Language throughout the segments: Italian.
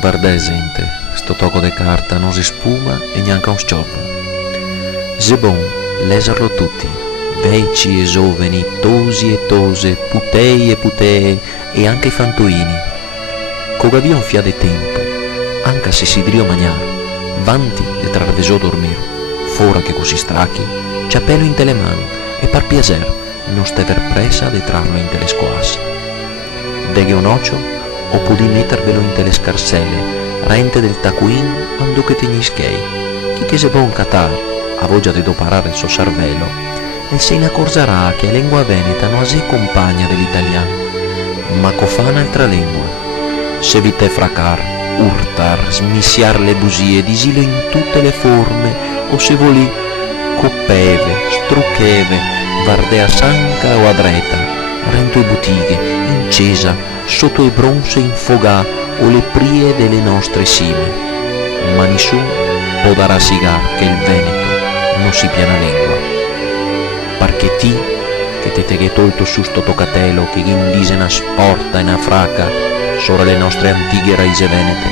Guarda gente, sto tocco di carta non si spuma e neanche un scioppo. Se bon, leserlo tutti, vecchi e giovani, tosi e tose, putei e putee e anche i fantuini. Coga via un fia di tempo, anche se si drio mangiare, vanti e travesò dormire, fora che così stracchi, ciappello in te le mani e par piacer, non stever presa di trarlo in te le squasse. Deghe un occhio o pudi mettervelo in te le scarselle, rente del tacuin ando che te gnischei, chi che se bon catar, a voglia di doparare il suo cervello, e se ne accorgerà che la lingua veneta non è compagna dell'italiano, ma cofà un'altra lingua. Se vi te fracar, urtar, smissiar le bugie, disilo in tutte le forme, o se voli coppeve, struccheve, vardea sanca o a dreta, rento i bottighe, incesa, sotto i bronze infogà o le prie delle nostre cime. Ma nessuno può dar a sigar che il Veneto non si piana lingua. Perché ti, che te teghe tolto su sto toccatello, che indise una sporta e una fraca, sopra le nostre antiche raize venete,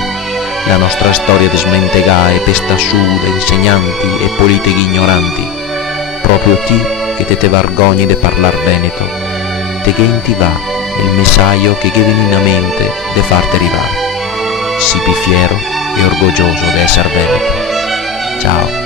la nostra storia di smentegà e pestassude, insegnanti e politiche ignoranti, proprio ti, che te vergogni di parlar veneto, te che in ti va il messaggio che viene in mente de farti arrivare. Sii fiero e orgoglioso di essere veneto. Ciao.